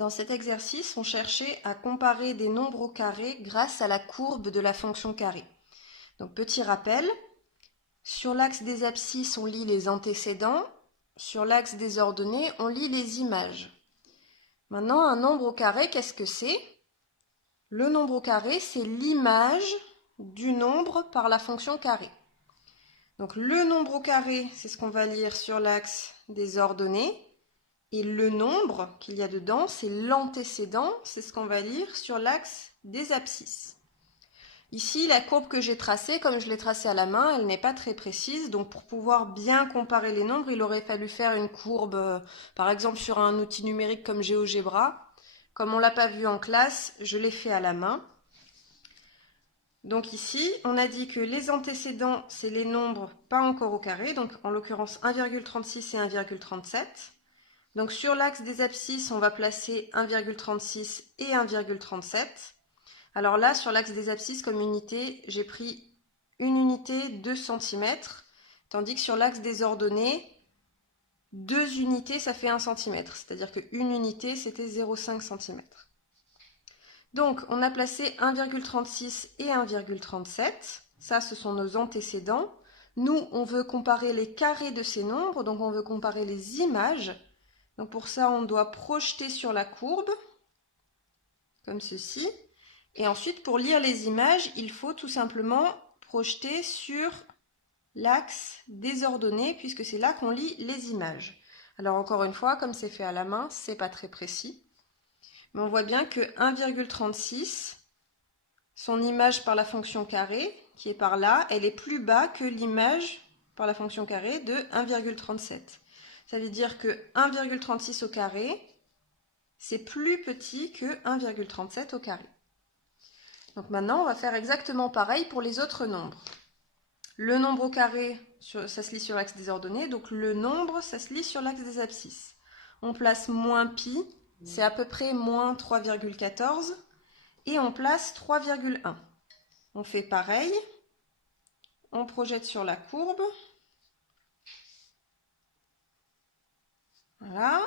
Dans cet exercice, on cherchait à comparer des nombres au carré grâce à la courbe de la fonction carré. Donc petit rappel, sur l'axe des abscisses, on lit les antécédents, sur l'axe des ordonnées, on lit les images. Maintenant, un nombre au carré, qu'est-ce que c'est? Le nombre au carré, c'est l'image du nombre par la fonction carré. Donc le nombre au carré, c'est ce qu'on va lire sur l'axe des ordonnées. Et le nombre qu'il y a dedans, c'est l'antécédent, c'est ce qu'on va lire sur l'axe des abscisses. Ici, la courbe que j'ai tracée, comme je l'ai tracée à la main, elle n'est pas très précise. Donc pour pouvoir bien comparer les nombres, il aurait fallu faire une courbe, par exemple sur un outil numérique comme GeoGebra. Comme on ne l'a pas vu en classe, je l'ai fait à la main. Donc ici, on a dit que les antécédents, c'est les nombres pas encore au carré, donc en l'occurrence 1,36 et 1,37. Donc sur l'axe des abscisses, on va placer 1,36 et 1,37. Alors là, sur l'axe des abscisses, comme unité, j'ai pris une unité 2 cm, tandis que sur l'axe des ordonnées, 2 unités, ça fait 1 cm. C'est-à-dire qu'une unité, c'était 0,5 cm. Donc, on a placé 1,36 et 1,37. Ça, ce sont nos antécédents. Nous, on veut comparer les carrés de ces nombres, donc on veut comparer les images. Donc pour ça, on doit projeter sur la courbe, comme ceci. Et ensuite, pour lire les images, il faut tout simplement projeter sur l'axe des ordonnées, puisque c'est là qu'on lit les images. Alors encore une fois, comme c'est fait à la main, c'est pas très précis. Mais on voit bien que 1,36, son image par la fonction carré, qui est par là, elle est plus bas que l'image par la fonction carré de 1,37. Ça veut dire que 1,36 au carré, c'est plus petit que 1,37 au carré. Donc maintenant, on va faire exactement pareil pour les autres nombres. Le nombre au carré, ça se lit sur l'axe des ordonnées, donc le nombre, ça se lit sur l'axe des abscisses. On place moins pi, c'est à peu près moins 3,14, et on place 3,1. On fait pareil, on projette sur la courbe. Voilà.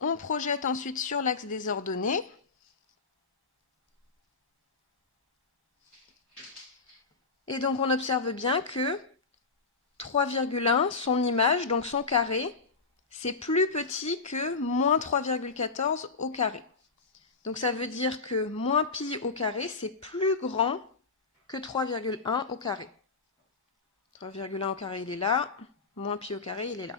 On projette ensuite sur l'axe des ordonnées. Et donc on observe bien que 3,1, son image, donc son carré, c'est plus petit que moins 3,14 au carré. Donc ça veut dire que moins pi au carré, c'est plus grand que 3,1 au carré. 3,1 au carré, il est là. Moins pi au carré, il est là.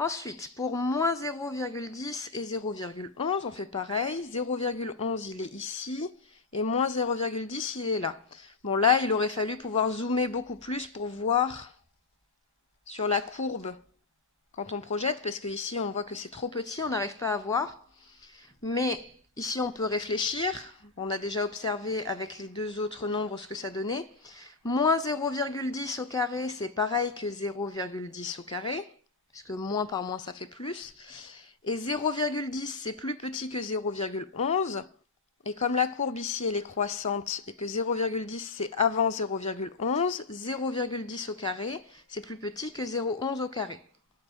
Ensuite, pour moins 0,10 et 0,11, on fait pareil. 0,11, il est ici. Et moins 0,10, il est là. Bon, là, il aurait fallu pouvoir zoomer beaucoup plus pour voir sur la courbe quand on projette, parce qu'ici, on voit que c'est trop petit, on n'arrive pas à voir. Mais ici, on peut réfléchir. On a déjà observé avec les deux autres nombres ce que ça donnait. Moins 0,10 au carré, c'est pareil que 0,10 au carré. Parce que moins par moins, ça fait plus. Et 0,10, c'est plus petit que 0,11. Et comme la courbe ici, elle est croissante et que 0,10, c'est avant 0,11, 0,10 au carré, c'est plus petit que 0,11 au carré.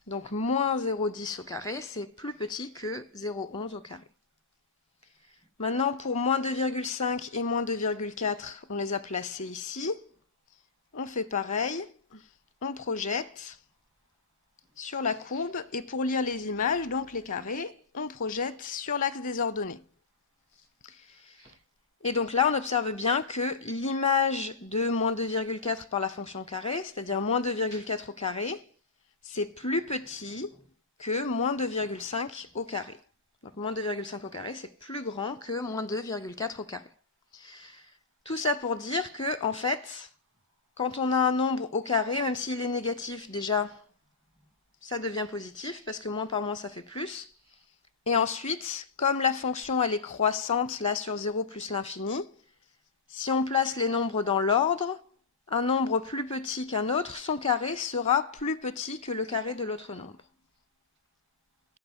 Donc moins 0,10 au carré, c'est plus petit que 0,11 au carré. Maintenant, pour moins 2,5 et moins 2,4, on les a placés ici. On fait pareil, on projette sur la courbe, et pour lire les images, donc les carrés, on projette sur l'axe des ordonnées. Et donc là, on observe bien que l'image de moins 2,4 par la fonction carré, c'est-à-dire moins 2,4 au carré, c'est plus petit que moins 2,5 au carré. Donc moins 2,5 au carré, c'est plus grand que moins 2,4 au carré. Tout ça pour dire que, en fait, quand on a un nombre au carré, même s'il est négatif, déjà, ça devient positif, parce que moins par moins, ça fait plus. Et ensuite, comme la fonction elle est croissante, là sur 0 plus l'infini, si on place les nombres dans l'ordre, un nombre plus petit qu'un autre, son carré sera plus petit que le carré de l'autre nombre.